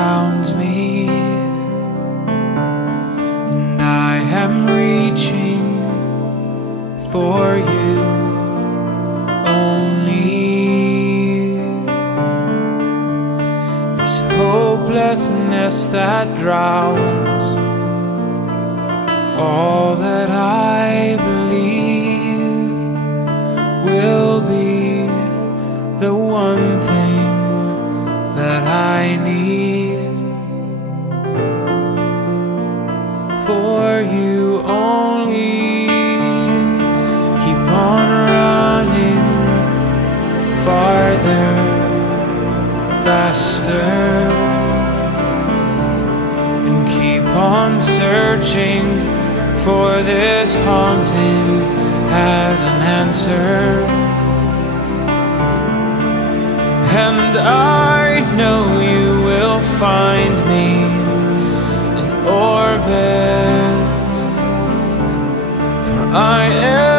surrounds me, and I am reaching for you only. This hopelessness that drowns all that I believe will be the one thing that I need. For you only, keep on running farther, faster, and keep on searching, for this haunting has an answer. And I know you will find me in orbit, for I am